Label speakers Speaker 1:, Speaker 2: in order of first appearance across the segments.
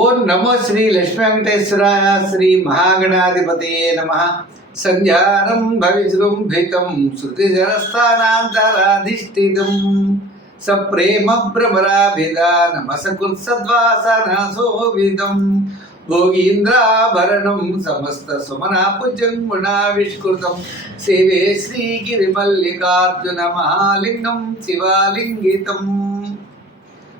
Speaker 1: ఓం నమో శ్రీ లక్ష్మీ వెంకటేశ్వరాయ శ్రీ మహాగణాధిపతయే నమ సంధ్యారం భవిజృంభితం శృతిజరస్థానాం తరాధిష్ఠితం సప్రేమ భ్రమరాభిదా నమసకృత్సద్వాసనశోభితం భోగీంద్రాభరణం సమస్త సుమనాపుజం గుణావిష్కృతం సేవే శ్రీగిరిమల్లికార్జున మహాలింగం శివాలింగితం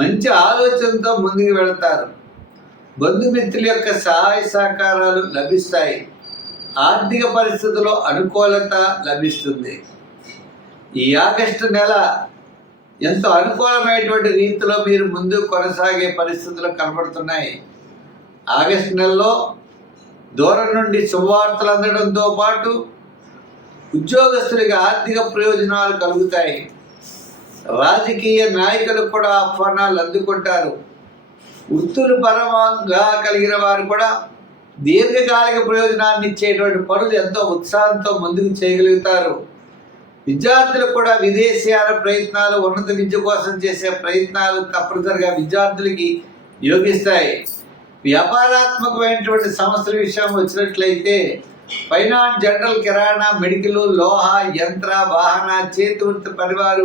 Speaker 1: మంచి ఆలోచనతో ముందుకు వెళతారు బంధుమిత్రుల యొక్క సహాయ సహకారాలు లభిస్తాయి ఆర్థిక పరిస్థితుల్లో అనుకూలత లభిస్తుంది ఈ ఆగస్టు నెల ఎంతో అనుకూలమైనటువంటి రీతిలో మీరు ముందు కొనసాగే పరిస్థితులు కనబడుతున్నాయి ఆగస్టు నెలలో దూరం నుండి శుభవార్తలు అందడంతో పాటు ఉద్యోగస్తులకి ఆర్థిక ప్రయోజనాలు కలుగుతాయి రాజకీయ నాయకులు కూడా ఆహ్వానాలు అందుకుంటారు వృత్తులు పరమంగా కలిగిన వారు కూడా దీర్ఘకాలిక ప్రయోజనాన్ని ఇచ్చేటువంటి పనులు ఎంతో ఉత్సాహంతో ముందుకు చేయగలుగుతారు విద్యార్థులు కూడా విదేశీయాల ప్రయత్నాలు ఉన్నత విద్య కోసం చేసే ప్రయత్నాలు తప్పనిసరిగా విద్యార్థులకి యోగిస్తాయి వ్యాపారాత్మకమైనటువంటి సంస్థల విషయం వచ్చినట్లయితే ఫైనాన్స్ జనరల్ కిరాణా మెడికల్ లోహ యంత్ర వాహన చేతి వృత్తి పరివారు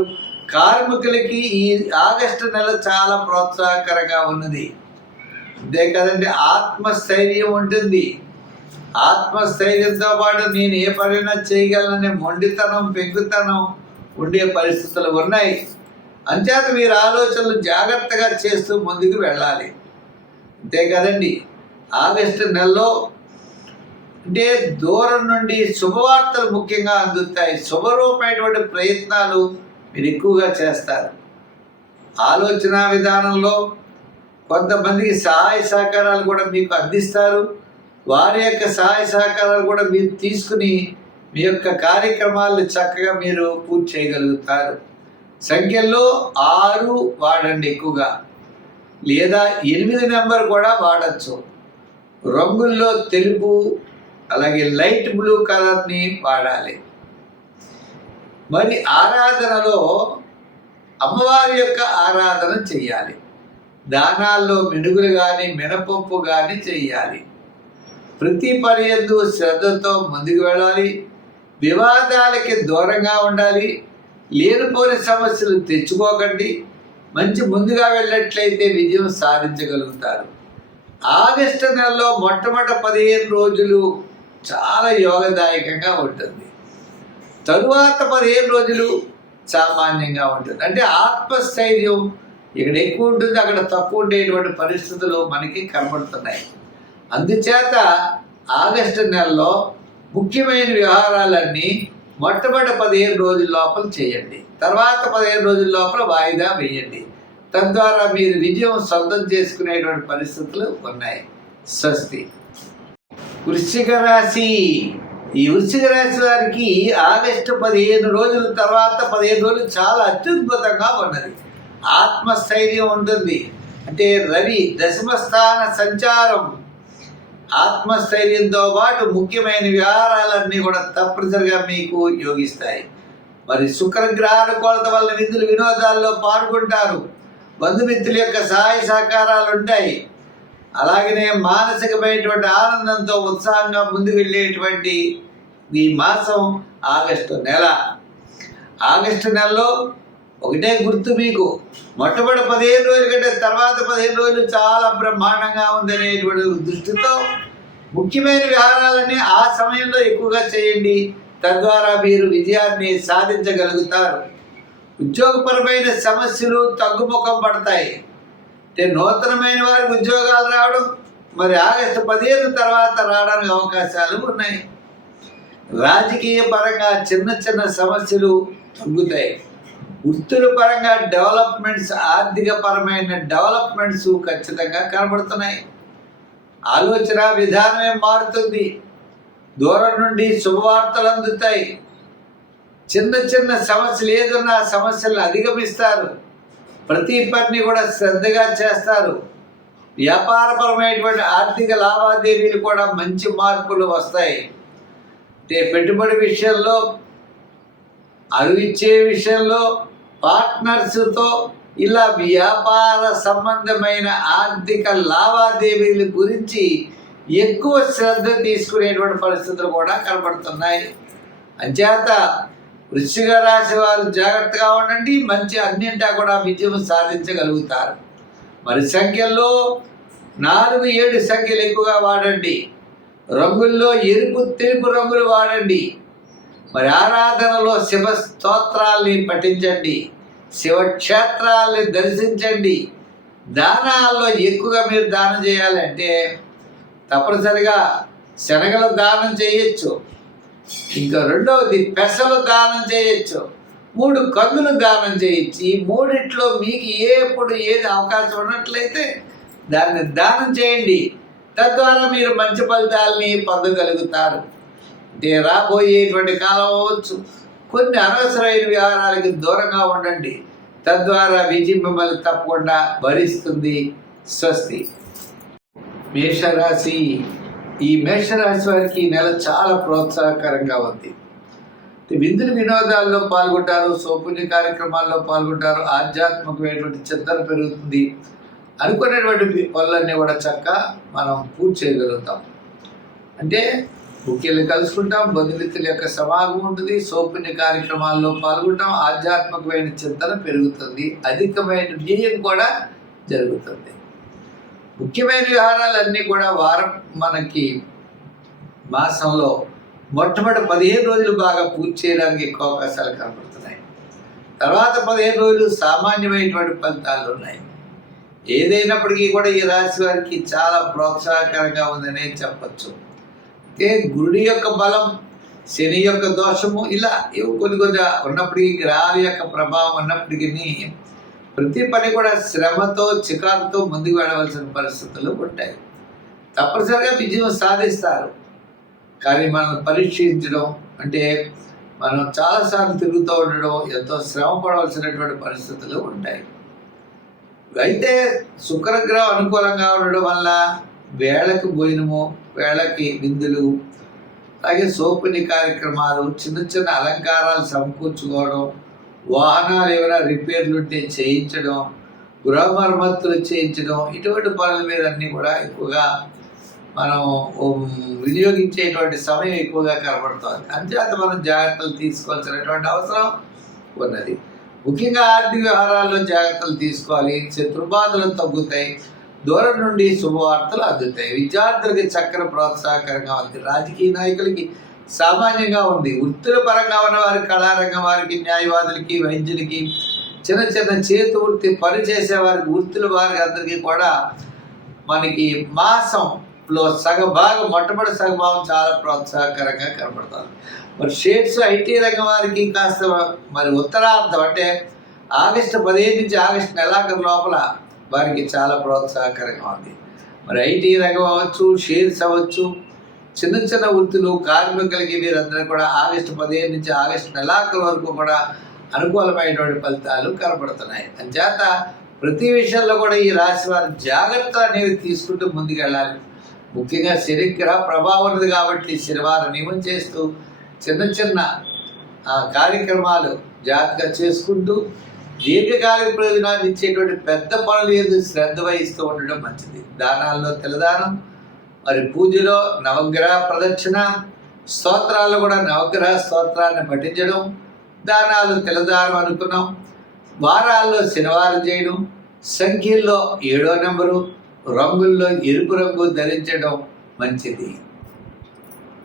Speaker 1: కార్మికులకి ఈ ఆగస్టు నెల చాలా ప్రోత్సాహకరంగా ఉన్నది అంతే కదండి ఆత్మస్థైర్యం ఉంటుంది ఆత్మస్థైర్యంతో పాటు నేను ఏ పనైనా చేయగలననే మొండితనం పెంకుతనం ఉండే పరిస్థితులు ఉన్నాయి అంచేత మీరు ఆలోచనలు జాగ్రత్తగా చేస్తూ ముందుకు వెళ్ళాలి అంతే కదండి ఆగస్టు నెలలో అంటే దూరం నుండి శుభవార్తలు ముఖ్యంగా అందుతాయి శుభరూపమైనటువంటి ప్రయత్నాలు మీరు ఎక్కువగా చేస్తారు ఆలోచన విధానంలో కొంతమందికి సహాయ సహకారాలు కూడా మీకు అందిస్తారు వారి యొక్క సహాయ సహకారాలు కూడా మీరు తీసుకుని మీ యొక్క కార్యక్రమాలను చక్కగా మీరు పూర్తి చేయగలుగుతారు సంఖ్యల్లో ఆరు వాడండి ఎక్కువగా లేదా ఎనిమిది నెంబర్ కూడా వాడచ్చు రంగుల్లో తెలుపు అలాగే లైట్ బ్లూ కలర్ని వాడాలి మరి ఆరాధనలో అమ్మవారి యొక్క ఆరాధన చెయ్యాలి దానాల్లో మెనుగులు కానీ మినపప్పు కానీ చెయ్యాలి ప్రతి పనియందు శ్రద్ధతో ముందుకు వెళ్ళాలి వివాదాలకి దూరంగా ఉండాలి లేనిపోని సమస్యలు తెచ్చుకోకండి మంచి ముందుగా వెళ్ళినట్లయితే విజయం సాధించగలుగుతారు ఆగస్టు నెలలో మొట్టమొదటి పదిహేను రోజులు చాలా యోగదాయకంగా ఉంటుంది తరువాత పదిహేను రోజులు సామాన్యంగా ఉంటుంది అంటే ఆత్మస్థైర్యం ఇక్కడ ఎక్కువ ఉంటుంది అక్కడ తక్కువ ఉండేటువంటి పరిస్థితులు మనకి కనబడుతున్నాయి అందుచేత ఆగస్టు నెలలో ముఖ్యమైన వ్యవహారాలన్నీ మొట్టమొదటి పదిహేను రోజుల లోపల చేయండి తర్వాత పదిహేను రోజుల లోపల వాయిదా వేయండి తద్వారా మీరు విజయం సొంతం చేసుకునేటువంటి పరిస్థితులు ఉన్నాయి స్వస్తి వృశ్చిక రాశి ఈ వృశ్చిక రాశి వారికి ఆగస్టు పదిహేను రోజుల తర్వాత పదిహేను రోజులు చాలా అత్యుద్భుతంగా ఉన్నది ఆత్మస్థైర్యం ఉంటుంది అంటే రవి దశమస్థాన సంచారం ఆత్మస్థైర్యంతో పాటు ముఖ్యమైన వ్యవహారాలన్నీ కూడా తప్పనిసరిగా మీకు యోగిస్తాయి మరి శుక్రగ్రహానుకూలత వల్ల విధులు వినోదాల్లో పాల్గొంటారు బంధుమిత్రుల యొక్క సహాయ సహకారాలు ఉంటాయి అలాగనే మానసికమైనటువంటి ఆనందంతో ఉత్సాహంగా ముందుకు వెళ్ళేటువంటి ఈ మాసం ఆగస్టు నెల ఆగస్టు నెలలో ఒకటే గుర్తు మీకు మొట్టమొదటి పదిహేను రోజుల కంటే తర్వాత పదిహేను రోజులు చాలా బ్రహ్మాండంగా ఉందనేటువంటి దృష్టితో ముఖ్యమైన విహారాలన్నీ ఆ సమయంలో ఎక్కువగా చేయండి తద్వారా మీరు విజయాన్ని సాధించగలుగుతారు ఉద్యోగపరమైన సమస్యలు తగ్గుముఖం పడతాయి అంటే నూతనమైన వారికి ఉద్యోగాలు రావడం మరి ఆగస్టు పదిహేను తర్వాత రావడానికి అవకాశాలు ఉన్నాయి రాజకీయ పరంగా చిన్న చిన్న సమస్యలు తగ్గుతాయి వృత్తుల పరంగా డెవలప్మెంట్స్ ఆర్థిక పరమైన డెవలప్మెంట్స్ ఖచ్చితంగా కనబడుతున్నాయి ఆలోచన విధానమే మారుతుంది దూరం నుండి శుభవార్తలు అందుతాయి చిన్న చిన్న సమస్యలు ఏదన్నా సమస్యలు అధిగమిస్తారు ప్రతి పని కూడా శ్రద్ధగా చేస్తారు వ్యాపారపరమైనటువంటి ఆర్థిక లావాదేవీలు కూడా మంచి మార్పులు వస్తాయి అంటే పెట్టుబడి విషయంలో అరువిచ్చే విషయంలో పార్ట్నర్స్తో ఇలా వ్యాపార సంబంధమైన ఆర్థిక లావాదేవీల గురించి ఎక్కువ శ్రద్ధ తీసుకునేటువంటి పరిస్థితులు కూడా కనబడుతున్నాయి అంచేత వృశ్చిక రాశి వారు జాగ్రత్తగా ఉండండి మంచి అన్నింటా కూడా విజయం సాధించగలుగుతారు మరి సంఖ్యల్లో నాలుగు ఏడు సంఖ్యలు ఎక్కువగా వాడండి రంగుల్లో ఎరుపు తెలుపు రంగులు వాడండి మరి ఆరాధనలో శివ స్తోత్రాల్ని పఠించండి శివక్షేత్రాల్ని దర్శించండి దానాల్లో ఎక్కువగా మీరు దానం చేయాలంటే తప్పనిసరిగా శనగలు దానం చేయొచ్చు ఇంకా రెండవది పెసలు దానం చేయొచ్చు మూడు కందులు దానం ఈ మూడిట్లో మీకు ఎప్పుడు ఏది అవకాశం ఉన్నట్లయితే దాన్ని దానం చేయండి తద్వారా మీరు మంచి ఫలితాలని పొందగలుగుతారు రాబోయేటువంటి కాలం అవ్వచ్చు కొన్ని అనవసరమైన వ్యవహారాలకి దూరంగా ఉండండి తద్వారా విజయం మిమ్మల్ని తప్పకుండా భరిస్తుంది స్వస్తి మేషరాశి ఈ మేషరాశి వారికి ఈ నెల చాలా ప్రోత్సాహకరంగా ఉంది విందులు వినోదాల్లో పాల్గొంటారు సౌపుణ్య కార్యక్రమాల్లో పాల్గొంటారు ఆధ్యాత్మికమైనటువంటి చింతన పెరుగుతుంది అనుకునేటువంటి పనులన్నీ కూడా చక్క మనం పూర్తి చేయగలుగుతాం అంటే ముఖ్యులు కలుసుకుంటాం బంధుమిత్రుల యొక్క సమాగం ఉంటుంది సౌపుణ్య కార్యక్రమాల్లో పాల్గొంటాం ఆధ్యాత్మికమైన చింతన పెరుగుతుంది అధికమైన వ్యయం కూడా జరుగుతుంది ముఖ్యమైన వ్యవహారాలన్నీ కూడా వారం మనకి మాసంలో మొట్టమొదటి పదిహేను రోజులు బాగా పూర్తి చేయడానికి ఎక్కువ అవకాశాలు కనబడుతున్నాయి తర్వాత పదిహేను రోజులు సామాన్యమైనటువంటి ఫలితాలు ఉన్నాయి ఏదైనప్పటికీ కూడా ఈ రాశి వారికి చాలా ప్రోత్సాహకరంగా ఉందనే చెప్పచ్చు అయితే గురుడి యొక్క బలం శని యొక్క దోషము ఇలా ఇవి కొన్ని కొద్దిగా ఉన్నప్పటికీ గ్రహాల యొక్క ప్రభావం ఉన్నప్పటికీ ప్రతి పని కూడా శ్రమతో చికాకుతో ముందుకు వెళ్ళవలసిన పరిస్థితులు ఉంటాయి తప్పనిసరిగా విజయం సాధిస్తారు కానీ మనం పరీక్షించడం అంటే మనం చాలాసార్లు తిరుగుతూ ఉండడం ఎంతో శ్రమ పడవలసినటువంటి పరిస్థితులు ఉంటాయి అయితే శుక్రగ్రహం అనుకూలంగా ఉండడం వల్ల వేళకి భోజనము వేళకి విందులు అలాగే సోపుని కార్యక్రమాలు చిన్న చిన్న అలంకారాలు సమకూర్చుకోవడం వాహనాలు ఏమైనా రిపేర్లు ఉంటే చేయించడం గృహ మరమ్మతులు చేయించడం ఇటువంటి పనుల మీద కూడా ఎక్కువగా మనం వినియోగించేటువంటి సమయం ఎక్కువగా కనబడుతుంది అంతేత మనం జాగ్రత్తలు తీసుకోవాల్సినటువంటి అవసరం ఉన్నది ముఖ్యంగా ఆర్థిక వ్యవహారాల్లో జాగ్రత్తలు తీసుకోవాలి శత్రుబాధలు తగ్గుతాయి దూరం నుండి శుభవార్తలు అందుతాయి విద్యార్థులకి చక్కని ప్రోత్సాహకరంగా ఉంది రాజకీయ నాయకులకి సామాన్యంగా ఉంది వృత్తుల పరంగా ఉన్న వారికి కళారంగం వారికి న్యాయవాదులకి వైద్యులకి చిన్న చిన్న చేతి వృత్తి పని చేసేవారికి వృత్తుల వారికి అందరికీ కూడా మనకి మాసంలో సగభాగం మొట్టమొదటి సగభాగం చాలా ప్రోత్సాహకరంగా కనపడుతుంది మరి షేడ్స్ ఐటీ రంగం వారికి కాస్త మరి ఉత్తరార్థం అంటే ఆగస్టు పదిహేను నుంచి ఆగస్టు నెలాఖరు లోపల వారికి చాలా ప్రోత్సాహకరంగా ఉంది మరి ఐటీ రంగం అవ్వచ్చు షేర్స్ అవ్వచ్చు చిన్న చిన్న వృత్తులు కార్మికులకి వీరందరూ కూడా ఆగస్టు పదిహేను నుంచి ఆగస్టు నెలాఖరు వరకు కూడా అనుకూలమైనటువంటి ఫలితాలు కనబడుతున్నాయి అంచేత ప్రతి విషయంలో కూడా ఈ రాశి వారి జాగ్రత్త అనేవి తీసుకుంటూ ముందుకెళ్ళాలి ముఖ్యంగా శనిగ్రహ ప్రభావం ఉన్నది కాబట్టి శనివారం నియమం చేస్తూ చిన్న చిన్న కార్యక్రమాలు జాగ్రత్తగా చేసుకుంటూ దీర్ఘకాలిక ప్రయోజనాలు ఇచ్చేటువంటి పెద్ద పనులు ఏది శ్రద్ధ వహిస్తూ ఉండడం మంచిది దానాల్లో తెలదానం మరి పూజలో నవగ్రహ ప్రదక్షిణ స్తోత్రాలు కూడా నవగ్రహ స్తోత్రాన్ని పఠించడం దానాలు తెలదారం అనుకున్నాం వారాల్లో శనివారం చేయడం సంఖ్యల్లో ఏడో నెంబరు రంగుల్లో ఎరుపు రంగు ధరించడం మంచిది